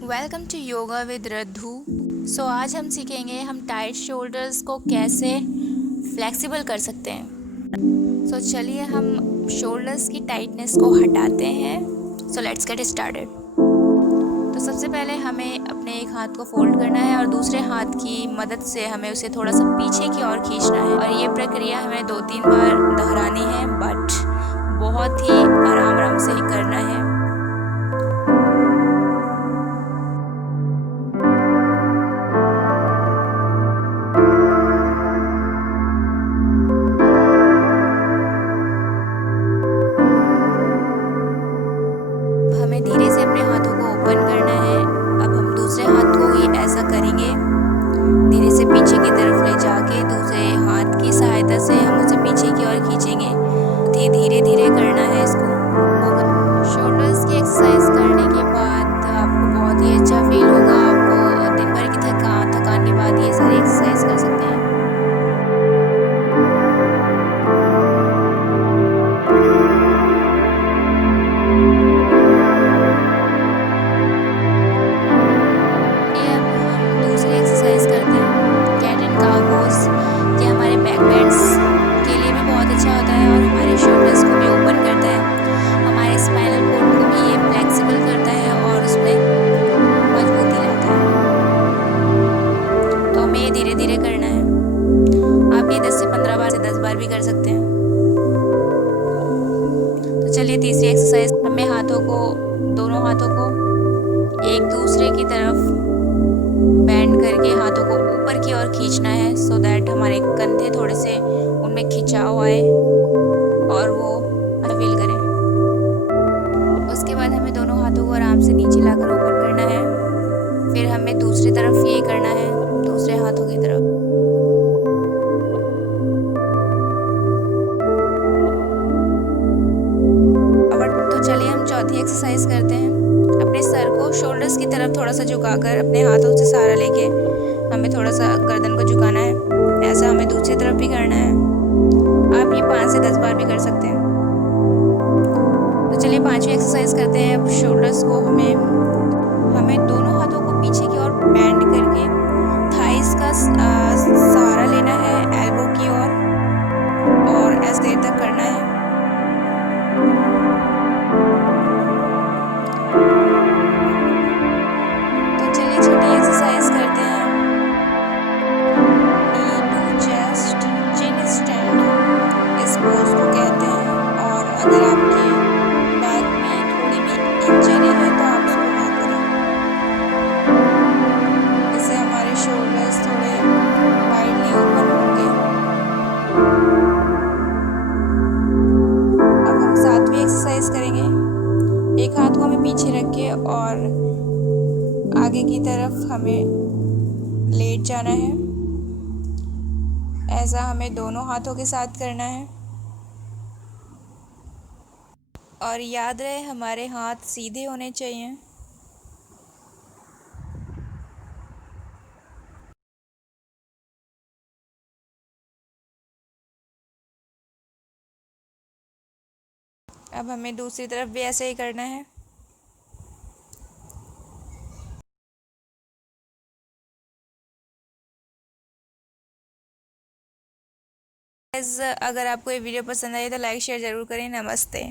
Welcome to yoga with Raddhu. So आज हम सीखेंगे हम टाइट शोल्डर्स को कैसे फ्लेक्सिबल कर सकते हैं। चलिए हम शोल्डर्स की टाइटनेस को हटाते हैं। Let's get started. तो सबसे पहले हमें अपने एक हाथ को फोल्ड करना है और दूसरे हाथ की मदद से हमें उसे थोड़ा सा पीछे की ओर खींचना है और ये प्रक्रिया हमें 2-3 बार दोहरानी है, बट बहुत ही आराम आराम से ही करना है। हमें धीरे से अपने हाथों को ओपन करना है। अब हम दूसरे हाथ को भी ऐसा करेंगे, धीरे से पीछे की तरफ ले जाके दूसरे हाथ की सहायता से हम उसे पीछे की ओर खींचेंगे। धीरे धीरे करना है इसको। शोल्डर्स की एक्सरसाइज करने के बाद आपको बहुत ही अच्छा फील होगा। आपको दिन भर की थकान के बाद ये सारी एक्सरसाइज कर सकते हैं। दूसरी एक्सरसाइज करते हैं कैट एंड काउ पोज। ये हमारे बैक बेंड्स के लिए भी बहुत अच्छा होता है और हमारे शोल्डर्स को भी ओपन करता है, हमारे स्पाइनल कोड को भी ये फ्लेक्सिबल करता है और उसमें मजबूती लाता है। तो हमें ये धीरे धीरे करना है। आप ये 10 से 15 बार से 10 बार भी कर सकते हैं। तो चलिए तीसरी एक्सरसाइज, हमें दोनों हाथों को एक दूसरे की तरफ बैंड करके हाथों को ऊपर की ओर खींचना है, सो दैट हमारे कंधे थोड़े से उनमें खिंचाव आए और वो फील करें। उसके बाद हमें दोनों हाथों को आराम से नीचे लाकर ओपन करना है। फिर हमें दूसरी तरफ ये करना है, दूसरे हाथों की तरफ। तो चलिए हम चौथी एक्सरसाइज करते हैं। अपने सर को शोल्डर्स की तरफ थोड़ा सा झुकाकर अपने हाथों से सहारा लेके हमें थोड़ा सा गर्दन को झुकाना है। ऐसा हमें दूसरी तरफ भी करना है। आप ये 5 से 10 बार भी कर सकते हैं। तो चलिए पांचवी एक्सरसाइज करते हैं। अब शोल्डर्स को हमें दोनों हाथों को पीछे की ओर बैंड करके थाइस का सहारा लेना है एल्बो की ओर और ऐसे देर तक करना है। तो चलिए छठी एक्सरसाइज करते हैं, नी टू चेस्ट चिन स्टैंड। इस पोज को कहते हैं और अगर आपके बैक में थोड़ी भी इंजरी है तो आप इसको ना करें। इससे हमारे शोल्डर्स थोड़े वाइडली ओपन होंगे। अब हम सातवीं एक्सरसाइज करेंगे। एक हाथ को हमें पीछे रख के और आगे की तरफ हमें लेट जाना है। ऐसा हमें दोनों हाथों के साथ करना है और याद रहे हमारे हाथ सीधे होने चाहिए। अब हमें दूसरी तरफ भी ऐसे ही करना है। अगर आपको ये वीडियो पसंद आई तो लाइक शेयर ज़रूर करें। नमस्ते।